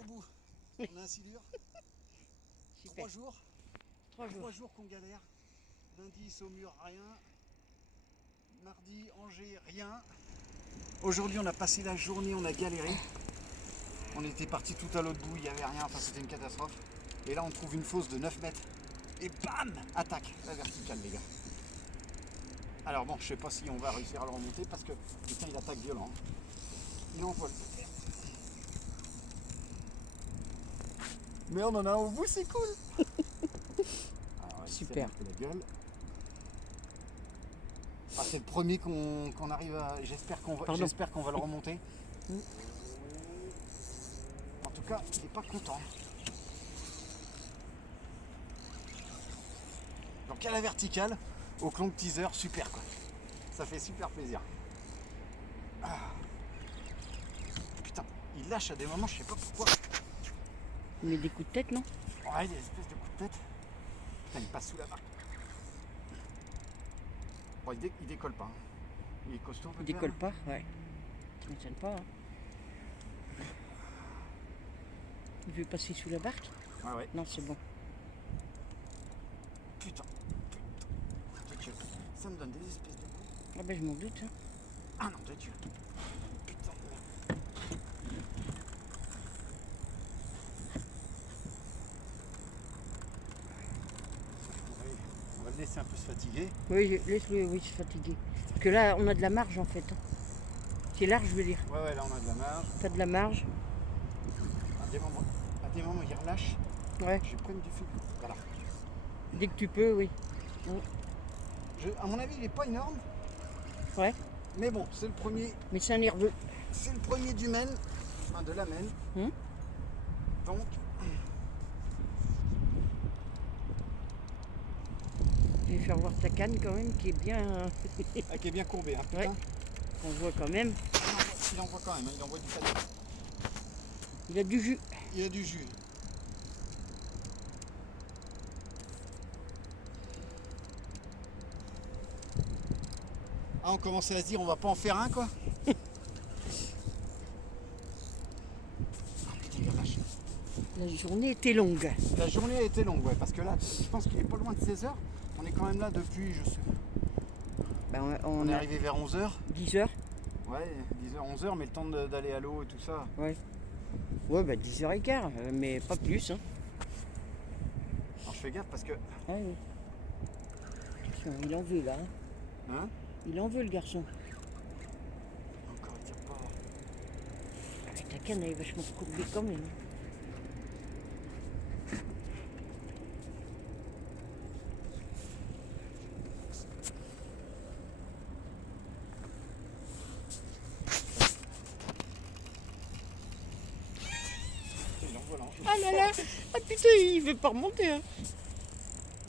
au bout. On a un silure. Super. 3 jours. 3 jours. 3 jours qu'on galère. Lundi, Saumur, rien. Mardi, Angers, rien. Aujourd'hui, on a passé la journée, on a galéré. On était parti tout à l'autre bout, il n'y avait rien, enfin c'était une catastrophe. Et là, on trouve une fosse de 9 mètres. Et bam, attaque, la verticale, les gars. Alors bon, je sais pas si on va réussir à le remonter parce que putain, il attaque violent. Il envoie le terre. Mais on en a un au bout, c'est cool. Alors, Super. un peu la gueule. Ah, c'est le premier qu'on arrive à. J'espère qu'on va le remonter. En tout cas, il n'est pas content. Donc à la verticale, au clon de teaser, super quoi. Ça fait super plaisir. Ah. Putain, il lâche à des moments, je sais pas pourquoi. Il met des coups de tête, non? Ouais, des espèces de coups de tête. Putain, il passe sous la barque. Bon, il décolle pas. Hein. Il est costaud. Il décolle pas, ouais. Ça m'étonne pas. Hein. Il veut passer sous la barque? Ouais, ouais. Non, c'est bon. Putain. De Dieu. Ça me donne des espèces de coups. Ah ben je m'en doute. Hein. Ah non, de Dieu. Putain de merde. On va le laisser un peu se fatiguer. Oui, laisse-le oui, se fatiguer. Parce que là, on a de la marge en fait. Hein. C'est large, je veux dire. Ouais, ouais, là on a de la marge. T'as de la marge. À des moments, il relâche. Ouais. Je vais prendre du fil. Voilà. Dès que tu peux, oui. À mon avis, il n'est pas énorme. Ouais. Mais bon, c'est le premier. Mais c'est un nerveux. C'est le premier du Maine. Enfin, de la Maine. Donc. Je vais faire voir ta canne quand même, qui est bien. Ah, qui est bien courbé, hein, putain. Ouais. On voit quand même. Il envoie quand même, hein, il envoie du cadeau. Il a du jus. Il a du jus. Ah, on commençait à se dire, on va pas en faire un, quoi. Ah, putain, il relâche. La journée était longue. La journée a été longue, ouais, parce que là, je pense qu'il est pas loin de 16h. On est quand même là depuis, je sais. Ben, On est arrivé vers 11h. 10 heures. Ouais, 10h, 11h, mais le temps d'aller à l'eau et tout ça. Ouais. Ouais, bah 10h15, mais pas plus. Hein. Alors je fais gaffe parce que. Ah oui. Attention, il en veut là. Hein. Hein? Il en veut le garçon. Encore, il tire pas. Avec ta canne, elle est vachement courbée quand même. Il envoie là. Ah là là. Ah putain, il veut pas remonter. Hein.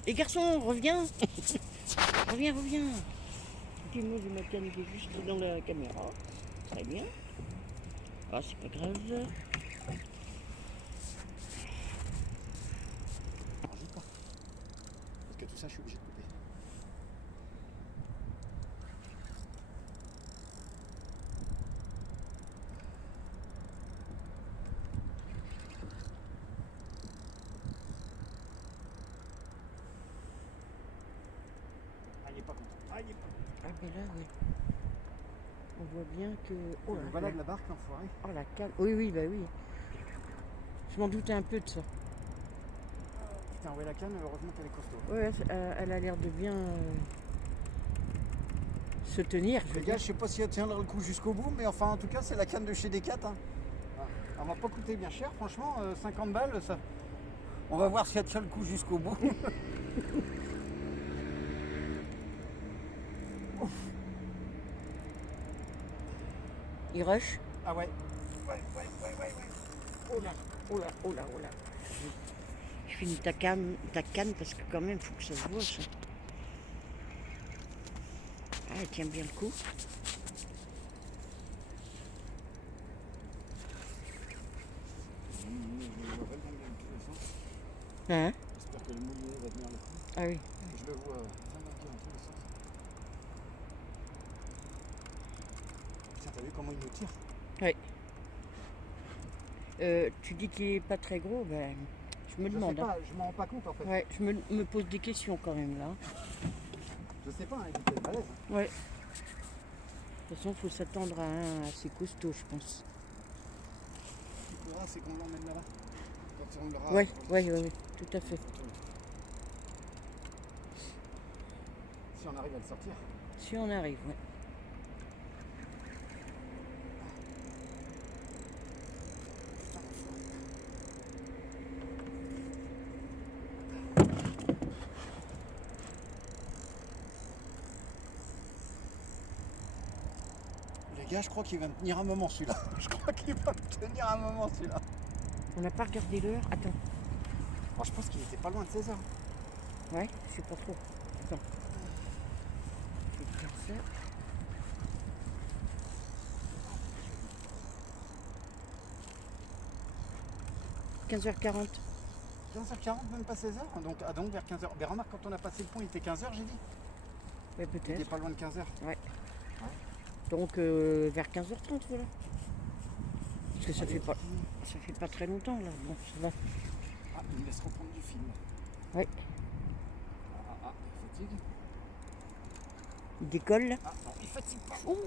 Et garçon, reviens. Reviens, reviens. Ok, moi j'ai ma canne qui est juste dans la caméra. Très bien. Ah, c'est pas grave. Alors, dis pas. Parce que tout ça, je suis obligé de couper. Ah, il est pas content. Ah, il est pas content. Ah ben là, oui. On voit bien que... Oh, la balade la barque, l'enfoiré. Oh la canne. Oui, oui, bah oui. Je m'en doutais un peu de ça. Putain, ouais, la canne, heureusement qu'elle est costaud. Ouais, elle a l'air de bien se tenir. Les gars, je sais pas si elle tiendra le coup jusqu'au bout, mais enfin, en tout cas, c'est la canne de chez Decat. Hein. Elle m'a pas coûté bien cher, franchement, 50 balles, ça. On va voir si elle tient le coup jusqu'au bout. Il rush. Ah ouais. Ouais. Oh là, oh là, oh là, oh là. Je finis ta canne parce que quand même, il faut que ça se voit ça. Ah, elle tient bien le coup. Hein? J'espère que le moulinet va tenir le coup. Ah oui. Je le vois vraiment bien dans tous les sens. Putain, t'as vu comment il me tire? Oui. Tu dis qu'il est pas très gros, ben, je me Je demande. sais Hein. pas, je m'en rends pas compte en fait. Ouais, je me pose des questions quand même là. Je sais pas, hein, il est peut-être balèze. Ouais. De toute façon, il faut s'attendre à un assez costaud, je pense. Ce qu'il faudra, c'est qu'on l'emmène là-bas. Quand on l'aura. Ouais, ouais, tout à fait. Si on arrive à le sortir. Si on arrive, ouais. Les gars, je crois qu'il va me tenir un moment celui-là. Je crois qu'il va me tenir un moment celui-là. On n'a pas regardé l'heure. Attends. Oh, je pense qu'il était pas loin de 16h. Ouais, je sais pas trop. Attends. Je vais te dire ça. 15h40. 15h40, même pas 16h. Donc vers 15h. Mais remarque, quand on a passé le pont, il était 15h, j'ai dit. Ouais, Il était peut-être. pas loin de 15h. Donc vers 15h30, voilà. Parce que ça fait pas très longtemps là. Bon, ça va. Ah, il me laisse reprendre du film. Ouais. Il fatigue. Il décolle là. Ah, non, il fatigue pas. Oh.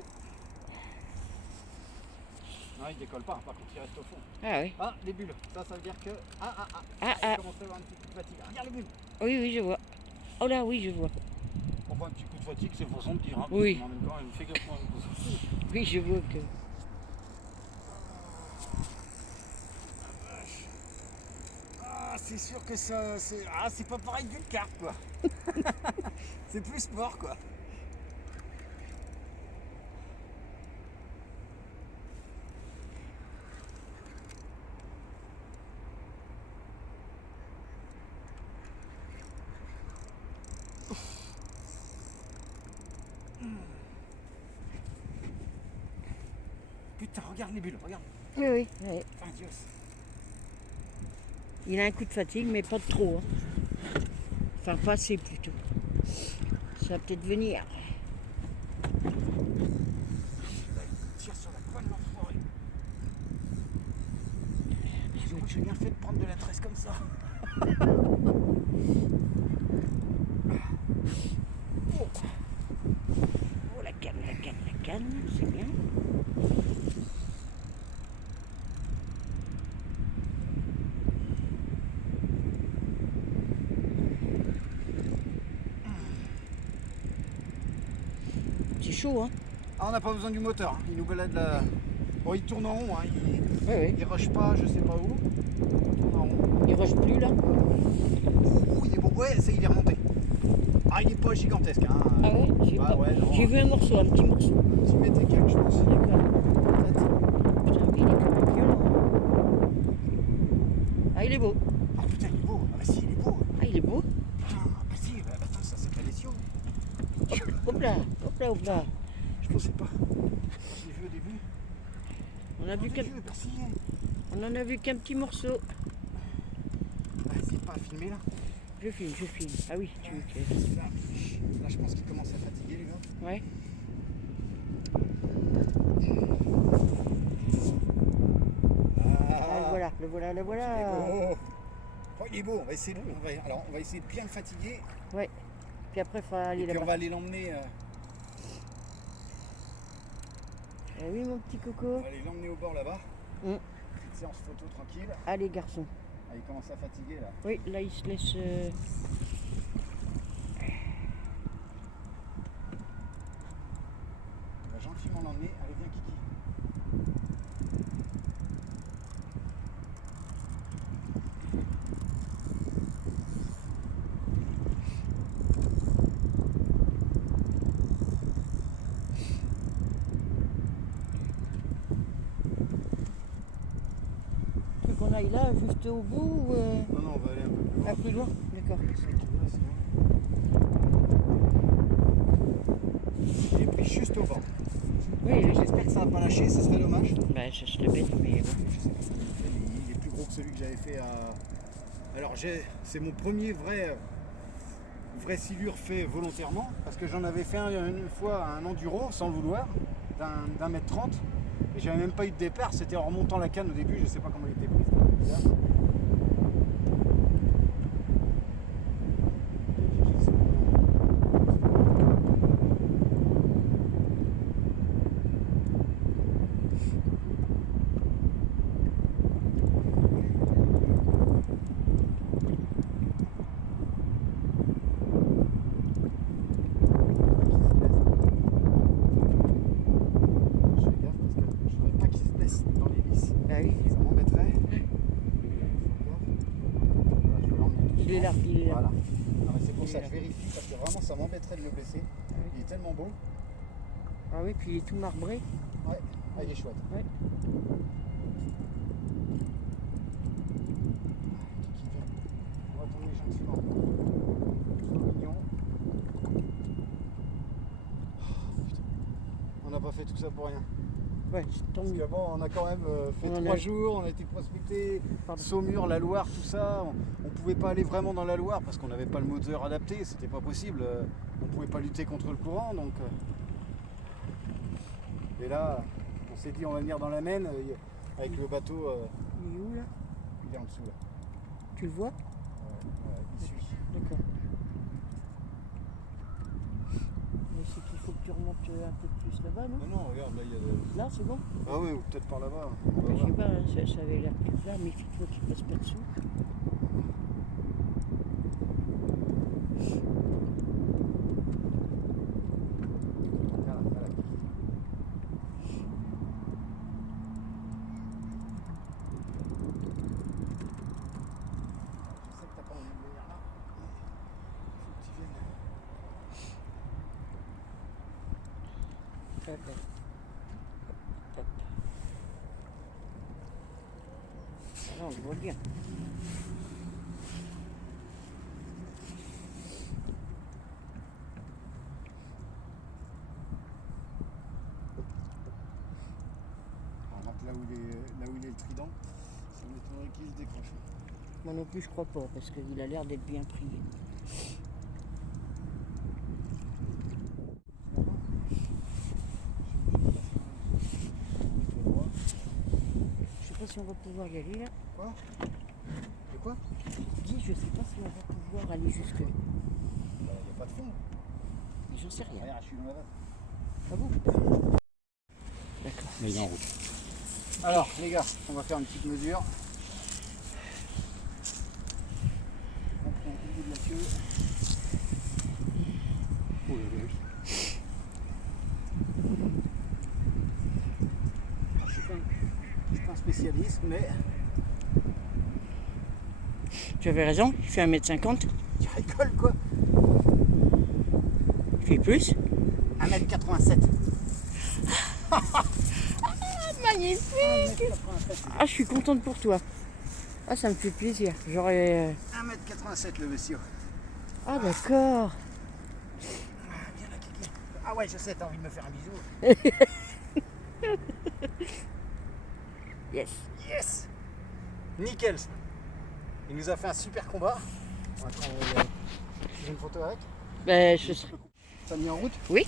Non, il décolle pas, par contre, il reste au fond. Ah oui. Ah, les bulles. Ça veut dire que. Ah. Il commence à avoir un petit coup de fatigue. Ah, regarde les bulles. Oui, je vois. Oh là, oui, je vois. Enfin, un petit coup de fatigue, c'est façon de dire. Hein, Oui. En même temps, il me fait gaffe. Oui, je vois que. Ah, c'est sûr que ça. C'est pas pareil qu'une carte, quoi. C'est plus sport, quoi. Putain, regarde les bulles, regarde. Oui. Enfin, Dios. Il a un coup de fatigue, mais pas de trop. Hein. Enfin, pas assez plutôt. Ça va peut-être venir. Il tire sur la poêle, l'enfoiré. Je crois que j'ai bien fait de prendre de la tresse comme ça. Oh, la canne, c'est bien. C'est chaud, hein. Ah, on n'a pas besoin du moteur, hein. Il nous balade la. Bon, il tourne en rond, hein. Oui. Il rush pas, je sais pas où. Il tourne en rond. Il rush plus là. Ouh, il est beau. Ouais, ça, il est remonté. Ah, il est pas gigantesque, hein. Ah ouais, Bah, ouais, non. J'ai vu un morceau, un petit morceau. Un petit mètre et quelques, je pense. D'accord. Peut-être. Putain, mais il est quand même violent. Ah, il est beau. Ah, putain, il est beau. Ah, bah si, il est beau. Ah, il est beau. Putain, bah si, bah, attends, ça s'appelle Alessio. Hop là. Je pensais pas. J'ai vu au début. On a vu qu'un... Bah si. On en a vu qu'un petit morceau. Bah, c'est pas filmé là. Je filme. Ah oui, tu... Là, je pense qu'il commence à fatiguer, les gars. Ouais. Ah, le voilà. Il est beau. Oh, il est beau. On va essayer on va essayer de bien le fatiguer. Ouais. Puis après, il faudra aller Et puis on là-bas. va aller l'emmener. Eh oui, mon petit On coco. va aller l'emmener au bord là-bas. Mm. Petite séance photo tranquille. Allez, garçon. Ah, il commence à fatiguer là. Oui, là, il se laisse... On va gentiment l'emmener. Allez, viens, Kiki. Tu veux qu'on aille là, juste au bout ou... Non, on va aller un peu plus loin. Ah, plus loin. D'accord. Et puis juste au bord. Oui, J'espère que ça va pas lâcher, ce serait dommage. Bah, ça serait bête, mais bon. Je sais pas ce qu'il fait, mais il est plus gros que celui que j'avais fait à. Alors c'est mon premier vrai silure fait volontairement, parce que j'en avais fait une fois un enduro sans le vouloir, d'un mètre 30. Et j'avais même pas eu de départ, c'était en remontant la canne au début, je sais pas comment il était pris. C'était bizarre. Bah oui. Ça m'embêterait. Il est là, il est là. Voilà. Non, mais c'est pour Il ça est que là. je vérifie parce que vraiment ça m'embêterait de le blesser. Il est tellement beau. Ah oui, puis il est tout marbré. Ouais, ah, il est chouette. Ouais. On va tourner gentiment. Trop mignon. On n'a pas fait tout ça pour rien. Ouais, tant Parce mieux. que bon, on a quand même fait On en 3 a- jours, on a été prospecté, Pardon. Saumur, la Loire, tout ça. On pouvait pas aller vraiment dans la Loire parce qu'on n'avait pas le moteur adapté, c'était pas possible. On pouvait pas lutter contre le courant, donc. Et là, on s'est dit on va venir dans la Maine avec le bateau. Il est où là? Il est en dessous là. Tu le vois? Il suit. D'accord. Mais c'est qu'il faut que tu remontes un peu plus là-bas, non? Non, regarde, là il y a de. Là, c'est bon? Ah oui, ou peut-être par là-bas. On va Je voir. sais pas, hein, ça avait l'air plus là, méfie-toi qu'il passe pas dessous. Voilà, voilà. Je sais que t'as pas envie de venir là. Il faut que tu viennes. Hop, hop. Hop. Ah là, on le voit bien. On rentre là où il est le trident. Ça m'étonnerait qu'il se décroche. Moi non plus, je crois pas, parce qu'il a l'air d'être bien pris. Je sais pas si on va pouvoir y aller là. Quoi? De quoi? Je dis, je sais pas si on va pouvoir aller jusque là. Il n'y a pas de fond. Mais j'en sais rien. Regarde, je suis dans la vase. Ah bon? D'accord. Mais il est en route. Alors, les gars, on va faire une petite mesure. On prend au bout de la queue. Oh là là, oui. Je suis pas un spécialiste, mais Tu avais raison, il fait 1m50. tu rigoles quoi. Il fait plus. 1m87. Magnifique! 1m87. Ah, je suis contente pour toi. Ah, ça me fait plaisir. J'aurais. 1m87 le monsieur. Ah, d'accord. Viens là, Kiki. Ah ouais, je sais, t'as envie de me faire un bisou. Yes. Yes. Nickel. Il nous a fait un super combat. On va prendre une photo avec. Ben, je serai. T'as mis en route? Oui.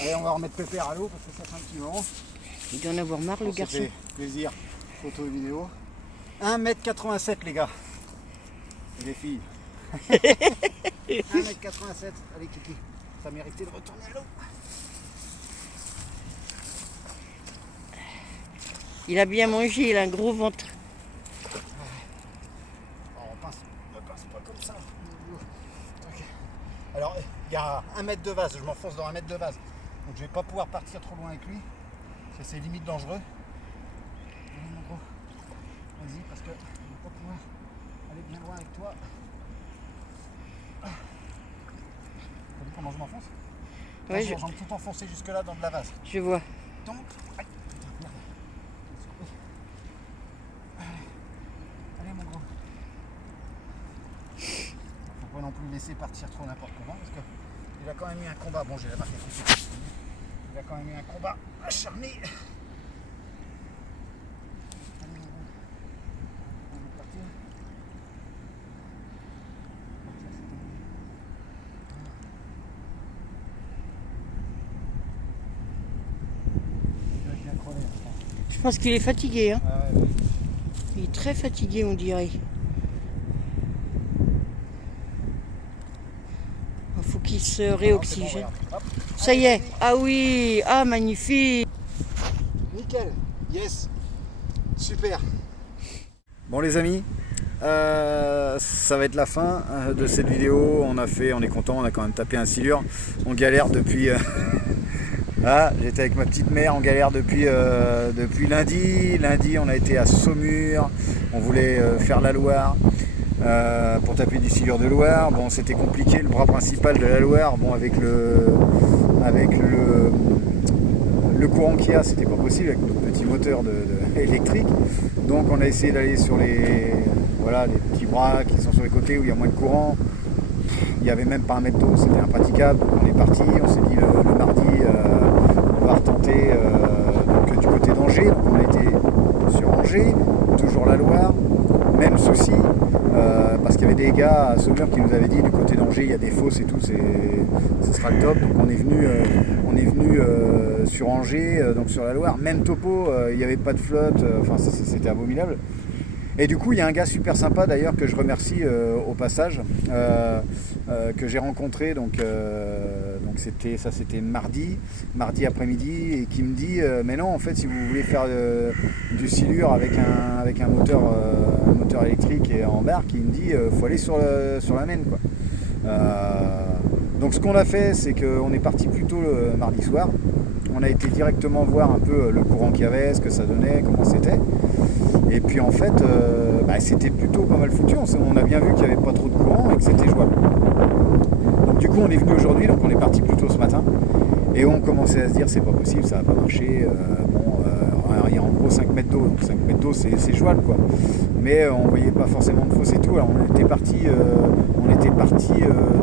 Allez, on va remettre Pépère à l'eau parce que ça fait un petit moment. Il doit en avoir marre, le On s'est garçon. fait plaisir, photo et vidéo. 1m87 les gars. Et les filles. 1m87. Allez Kiki, ça méritait de retourner à l'eau. Il a bien mangé, il a un gros ventre. On ne pince pas comme ça. Ok. Alors, il y a 1 mètre de vase, je m'enfonce dans 1 mètre de vase. Donc je vais pas pouvoir partir trop loin avec lui. Parce que c'est limite dangereux. Allez mon gros. Vas-y, parce que je ne vais pas pouvoir aller bien loin avec toi. T'as vu comment je m'enfonce? Ouais, J'ai les jambes tout enfoncées jusque là dans de la vase. je vois. Donc, aïe, putain, merde. Allez mon gros. Faut pas non plus laisser partir trop n'importe comment parce que il a quand même eu un combat. Bon, j'ai la marque à côté. Il a quand même eu un combat acharné. Allez, mon gros. On va partir. Partir, c'est terminé. pense qu'il est fatigué. Hein. Ah ouais. Il est très fatigué, on dirait. Il faut qu'il se réoxygène. Bon, hop. Ça y est. Ah oui. Ah, magnifique. Nickel. Yes. Super. Bon les amis, ça va être la fin de cette vidéo. On est content, on a quand même tapé un silure. On galère depuis... Ah, j'étais avec ma petite mère, on galère depuis lundi. Lundi, on a été à Saumur, on voulait faire la Loire pour taper du silure de Loire. Bon, c'était compliqué, le bras principal de la Loire, bon, avec le courant qu'il y a, c'était pas possible avec notre petit moteur électrique. Donc, on a essayé d'aller sur les petits bras qui sont sur les côtés où il y a moins de courant. Il n'y avait même pas un mètre d'eau, c'était impraticable. On est parti, on s'est dit le mardi, on va retenter donc, du côté d'Angers. Donc on a été sur Angers, toujours la Loire, même souci, parce qu'il y avait des gars à Saumur qui nous avaient dit du côté d'Angers il y a des fosses et tout, ce sera le top. Donc on est venu sur Angers, donc sur la Loire, même topo, il n'y avait pas de flotte, enfin c'était abominable. Et du coup, il y a un gars super sympa d'ailleurs que je remercie au passage, que j'ai rencontré, donc c'était mardi après-midi, et qui me dit mais non, en fait, si vous voulez faire du silure avec un moteur électrique et en barque, il me dit faut aller sur la Maine, quoi. Donc ce qu'on a fait, c'est qu'on est parti plus tôt le mardi soir. On a été directement voir un peu le courant qu'il y avait, ce que ça donnait, comment c'était. Et puis en fait, c'était plutôt pas mal foutu. On a bien vu qu'il n'y avait pas trop de courant et que c'était jouable. Donc du coup, on est venu aujourd'hui, donc on est parti plus tôt ce matin. Et on commençait à se dire, c'est pas possible, ça va pas marcher. Il y a en gros 5 mètres d'eau, donc 5 mètres d'eau c'est jouable, quoi. Mais on voyait pas forcément de fosse et tout. Alors on était parti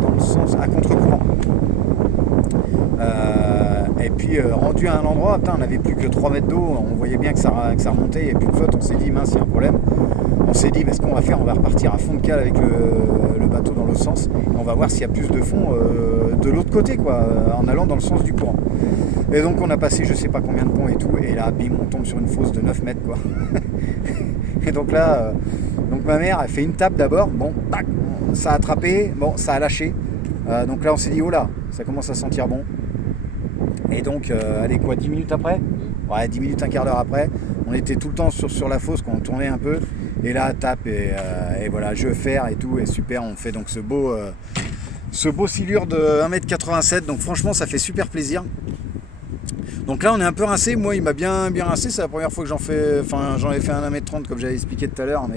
dans le sens à contre-courant. Et puis rendu à un endroit, on n'avait plus que 3 mètres d'eau, on voyait bien que ça remontait, il n'y avait plus de flotte. On s'est dit mince, il y a un problème. On s'est dit, ce qu'on va faire, on va repartir à fond de cale avec le bateau dans l'autre sens, et on va voir s'il y a plus de fond de l'autre côté, quoi, en allant dans le sens du courant. Et donc on a passé je sais pas combien de ponts et tout, et là bim, on tombe sur une fosse de 9 mètres, quoi. Et donc là, ma mère a fait une tape d'abord, bon, tac, ça a attrapé, bon, ça a lâché. Donc là on s'est dit, oh là, ça commence à sentir bon. Et donc, allez quoi, 10 minutes après, ouais, 10 minutes, un quart d'heure après, on était tout le temps sur la fosse, quand on tournait un peu, et là, tape, et voilà, je faire et tout, et super, on fait donc ce beau silure de 1m87, donc franchement, ça fait super plaisir. Donc là, on est un peu rincé, moi, il m'a bien rincé, c'est la première fois que j'en ai fait un 1m30, comme j'avais expliqué tout à l'heure,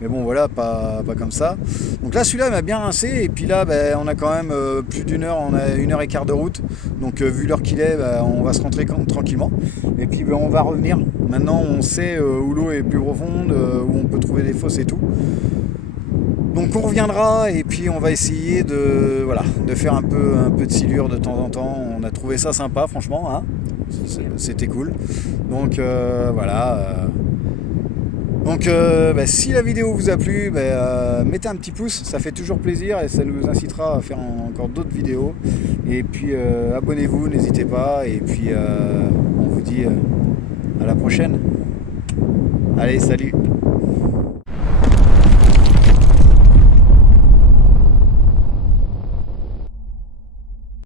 mais bon, voilà, pas comme ça. Donc là, celui-là, il m'a bien rincé. Et puis là, on a quand même plus d'une heure, on a 1h15 de route. Donc vu l'heure qu'il est, on va se rentrer tranquillement. Et puis on va revenir. Maintenant, on sait où l'eau est plus profonde, où on peut trouver des fosses et tout. Donc on reviendra et puis on va essayer de faire un peu de silure de temps en temps. On a trouvé ça sympa, franchement, hein. C'était cool. Donc voilà. Donc si la vidéo vous a plu, mettez un petit pouce, ça fait toujours plaisir et ça nous incitera à faire encore d'autres vidéos. Et puis abonnez-vous, n'hésitez pas. Et puis on vous dit à la prochaine. Allez, salut!